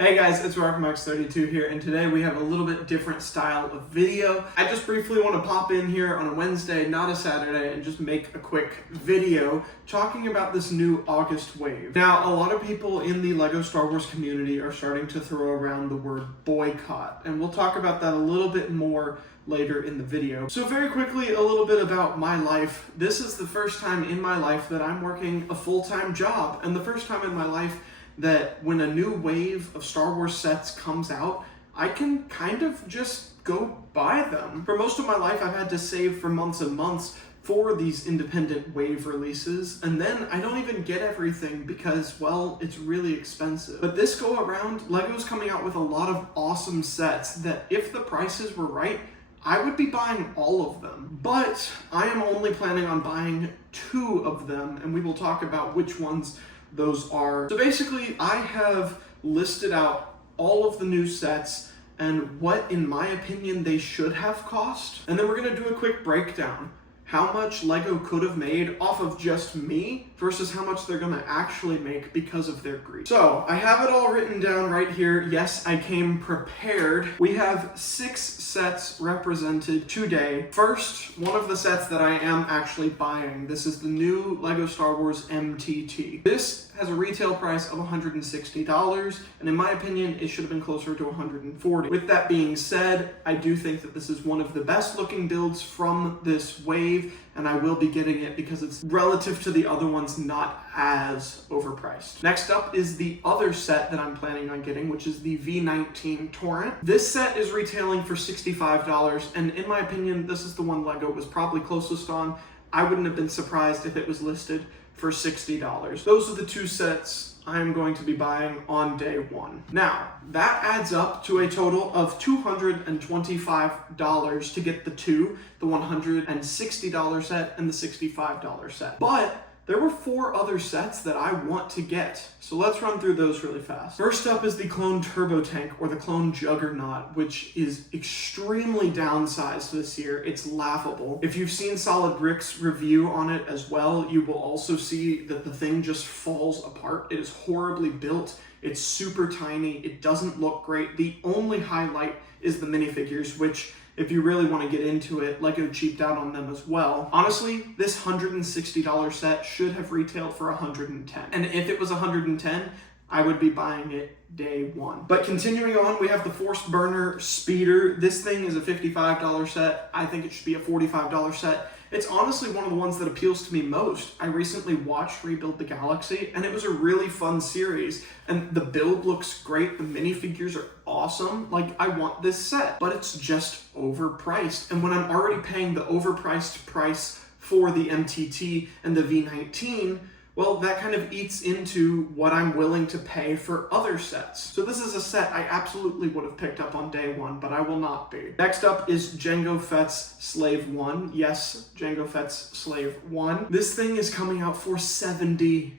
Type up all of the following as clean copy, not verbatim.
Hey guys, it's RockMax32 here, and today we have a little bit different style of video. I just briefly want to pop in here on a Wednesday, not a Saturday, and just make a quick video talking about this new August wave. Now, a lot of people in the LEGO Star Wars community are starting to throw around the word boycott, and we'll talk about that a little bit more later in the video. So very quickly, a little bit about my life. This is the first time in my life that I'm working a full-time job, and the first time in my life that when a new wave of Star Wars sets comes out, I can kind of just go buy them. For most of my life, I've had to save for months and months for these independent wave releases, and then I don't even get everything because, well, it's really expensive. But this go around, LEGO's coming out with a lot of awesome sets that if the prices were right, I would be buying all of them. But I am only planning on buying 2 of them, and we will talk about which ones those are. So basically, I have listed out all of the new sets and what, in my opinion, they should have cost. And then we're gonna do a quick breakdown. How much LEGO could have made off of just me versus how much they're gonna actually make because of their greed. So I have it all written down right here. Yes, I came prepared. We have 6 sets represented today. First, one of the sets that I am actually buying. This is the new LEGO Star Wars MTT. This has a retail price of $160, and in my opinion, it should have been closer to $140. With that being said, I do think that this is one of the best looking builds from this wave, and I will be getting it because it's relative to the other ones not as overpriced. Next up is the other set that I'm planning on getting, which is the V19 Torrent. This set is retailing for $65, and in my opinion, this is the one LEGO was probably closest on. I wouldn't have been surprised if it was listed for $60. Those are the 2 sets I'm going to be buying on day 1. Now, that adds up to a total of $225 to get the 2, the $160 set and the $65 set. But there were 4 other sets that I want to get, so let's run through those really fast. First up is the Clone Turbo Tank, or the Clone Juggernaut, which is extremely downsized this year. It's laughable. If you've seen Solid Brick's review on it as well, you will also see that the thing just falls apart. It is horribly built. It's super tiny. It doesn't look great. The only highlight is the minifigures, which, if you really want to get into it, LEGO cheaped out on them as well. Honestly, this $160 set should have retailed for $110. And if it was $110, I would be buying it day 1. But continuing on, we have the Force Burner Speeder. This thing is a $55 set. I think it should be a $45 set. It's honestly one of the ones that appeals to me most. I recently watched Rebuild the Galaxy, and it was a really fun series. And the build looks great. The minifigures are awesome. Like, I want this set, but it's just overpriced. And when I'm already paying the overpriced price for the MTT and the V19, well, that kind of eats into what I'm willing to pay for other sets. So this is a set I absolutely would have picked up on day 1, but I will not be. Next up is Jango Fett's Slave 1. Yes, Jango Fett's Slave 1. This thing is coming out for $70.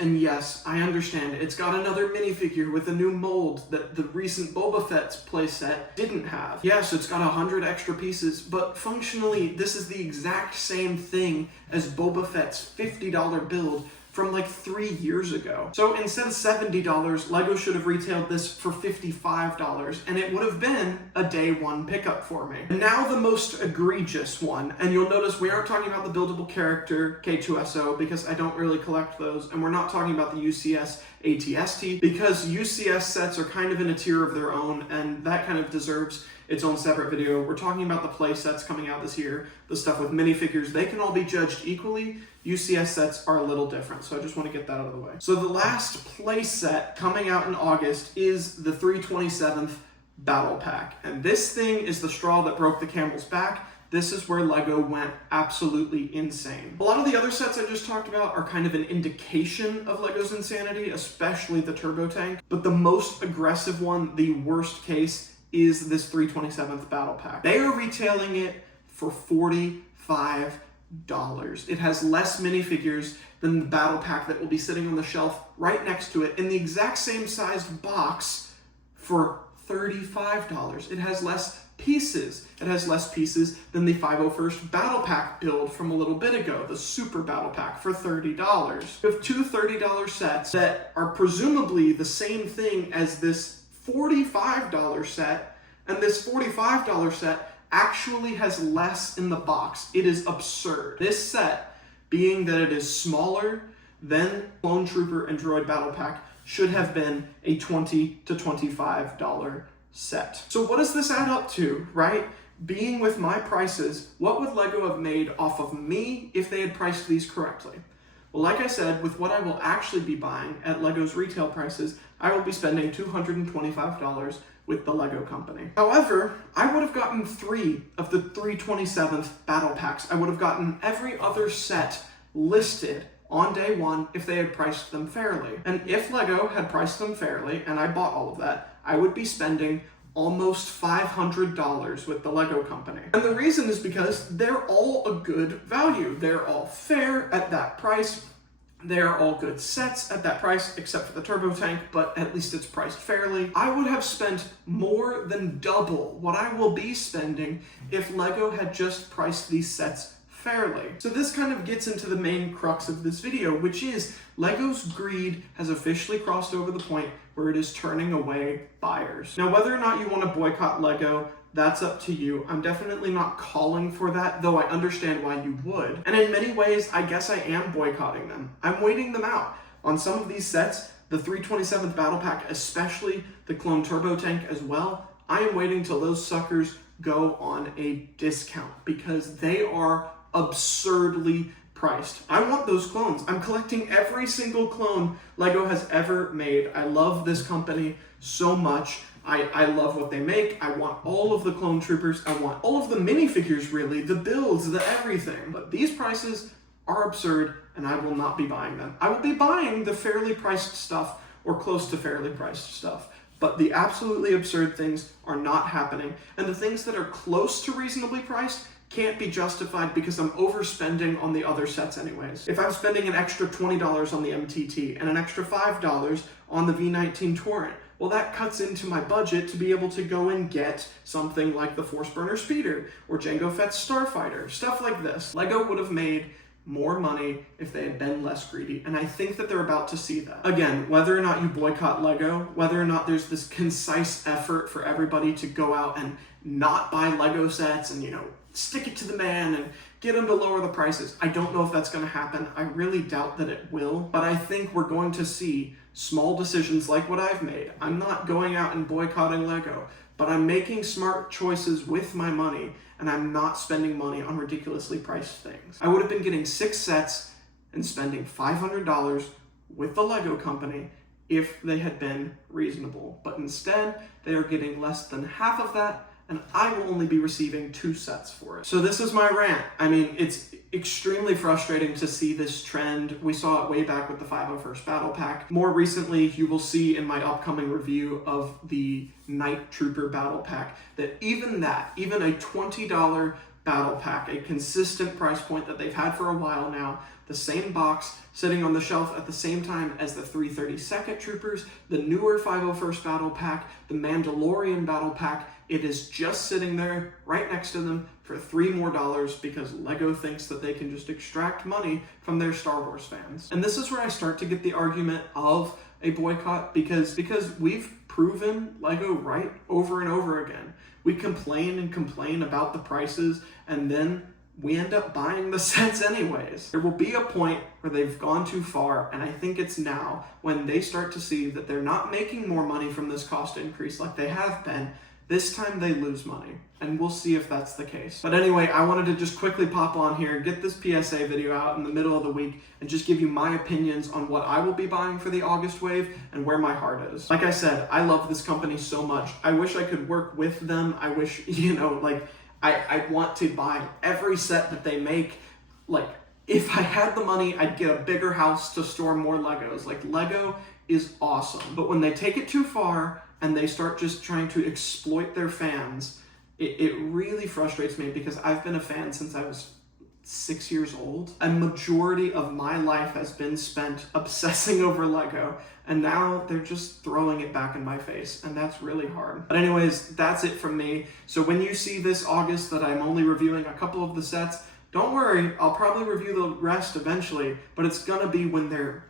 And yes, I understand it's got another minifigure with a new mold that the recent Boba Fett's playset didn't have. Yes, it's got 100 extra pieces, but functionally, this is the exact same thing as Boba Fett's $50 build from like 3 years ago. So instead of $70, LEGO should have retailed this for $55, and it would have been a day 1 pickup for me. And now the most egregious one, and you'll notice we aren't talking about the buildable character K2SO because I don't really collect those, and we're not talking about the UCS ATST because UCS sets are kind of in a tier of their own, and that kind of deserves its own separate video. We're talking about the play sets coming out this year, the stuff with minifigures. They can all be judged equally. UCS sets are a little different, so I just want to get that out of the way. So the last play set coming out in August is the 327th Battle Pack. And this thing is the straw that broke the camel's back. This is where LEGO went absolutely insane. A lot of the other sets I just talked about are kind of an indication of LEGO's insanity, especially the Turbo Tank. But the most aggressive one, the worst case, is this 327th Battle Pack. They are retailing it for $45. It has less minifigures than the Battle Pack that will be sitting on the shelf right next to it in the exact same sized box for $35. It has less pieces. It has less pieces than the 501st Battle Pack build from a little bit ago, the Super Battle Pack for $30. You have two $30 sets that are presumably the same thing as this $45 set, and this $45 set actually has less in the box. It is absurd. This set, being that it is smaller than Clone Trooper and Droid Battle Pack, should have been a $20 to $25 set. So what does this add up to, right? Being with my prices, what would LEGO have made off of me if they had priced these correctly? Well, like I said, with what I will actually be buying at LEGO's retail prices, I will be spending $225 with the LEGO company. However, I would have gotten 3 of the 327th battle packs. I would have gotten every other set listed on day one if they had priced them fairly. And if LEGO had priced them fairly, and I bought all of that, I would be spending almost $500 with the LEGO company. And the reason is because they're all a good value. They're all fair at that price. They're all good sets at that price, except for the turbo tank, but at least it's priced fairly. I would have spent more than double what I will be spending if LEGO had just priced these sets fairly. So this kind of gets into the main crux of this video, which is LEGO's greed has officially crossed over the point where it is turning away buyers. Now, whether or not you want to boycott LEGO, that's up to you. I'm definitely not calling for that, though I understand why you would. And in many ways, I guess I am boycotting them. I'm waiting them out. On some of these sets, the 327th Battle Pack, especially the Clone Turbo Tank as well, I am waiting till those suckers go on a discount because they are absurdly priced. I want those clones. I'm collecting every single clone LEGO has ever made. I love this company so much. I love what they make. I want all of the Clone Troopers. I want all of the minifigures, really, the builds, the everything. But these prices are absurd, and I will not be buying them. I will be buying the fairly priced stuff or close to fairly priced stuff. But the absolutely absurd things are not happening. And the things that are close to reasonably priced can't be justified because I'm overspending on the other sets anyways. If I'm spending an extra $20 on the MTT and an extra $5 on the V19 Torrent, well, that cuts into my budget to be able to go and get something like the Force Burner Speeder or Jango Fett's Starfighter, stuff like this. LEGO would have made more money if they had been less greedy, and I think that they're about to see that. Again, whether or not you boycott LEGO, whether or not there's this concise effort for everybody to go out and not buy LEGO sets and, stick it to the man and get them to lower the prices. I don't know if that's going to happen. I really doubt that it will, but I think we're going to see small decisions like what I've made. I'm not going out and boycotting LEGO, but I'm making smart choices with my money, and I'm not spending money on ridiculously priced things. I would have been getting 6 sets and spending $500 with the LEGO company if they had been reasonable, but instead they are getting less than half of that, and I will only be receiving 2 sets for it. So this is my rant. I mean, it's extremely frustrating to see this trend. We saw it way back with the 501st Battle Pack. More recently, you will see in my upcoming review of the Night Trooper Battle Pack that even a $20 Battle Pack, a consistent price point that they've had for a while now, the same box sitting on the shelf at the same time as the 332nd Troopers, the newer 501st Battle Pack, the Mandalorian Battle Pack, it is just sitting there right next to them for $3 more because LEGO thinks that they can just extract money from their Star Wars fans. And this is where I start to get the argument of a boycott because we've proven LEGO right over and over again. We complain and complain about the prices, and then we end up buying the sets anyways. There will be a point where they've gone too far, and I think it's now when they start to see that they're not making more money from this cost increase like they have been. This time they lose money, and we'll see if that's the case. But anyway, I wanted to just quickly pop on here, get this PSA video out in the middle of the week, and just give you my opinions on what I will be buying for the August wave and where my heart is. Like I said, I love this company so much. I wish I could work with them. I wish, I want to buy every set that they make. Like, if I had the money, I'd get a bigger house to store more Legos. Like, Lego is awesome. But when they take it too far, and they start just trying to exploit their fans, it really frustrates me because I've been a fan since I was 6 years old. A majority of my life has been spent obsessing over Lego, and now they're just throwing it back in my face, and that's really hard. But anyways, that's it from me. So when you see this August that I'm only reviewing a couple of the sets, don't worry, I'll probably review the rest eventually, but it's gonna be when they're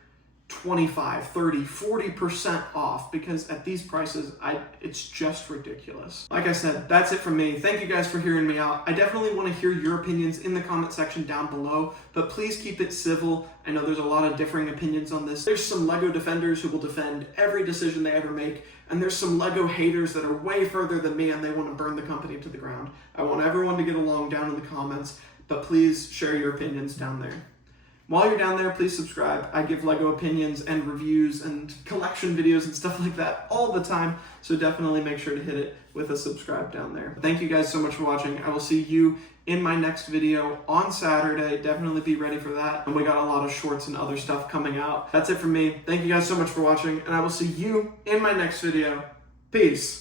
25, 30, 40% off, because at these prices, it's just ridiculous. Like I said, that's it from me. Thank you guys for hearing me out. I definitely want to hear your opinions in the comment section down below, but please keep it civil. I know there's a lot of differing opinions on this. There's some Lego defenders who will defend every decision they ever make, and there's some Lego haters that are way further than me and they want to burn the company to the ground. I want everyone to get along down in the comments, but please share your opinions down there. While you're down there, please subscribe. I give Lego opinions and reviews and collection videos and stuff like that all the time, so definitely make sure to hit it with a subscribe down there. Thank you guys so much for watching. I will see you in my next video on Saturday. Definitely be ready for that. And we got a lot of shorts and other stuff coming out. That's it from me. Thank you guys so much for watching, and I will see you in my next video. Peace.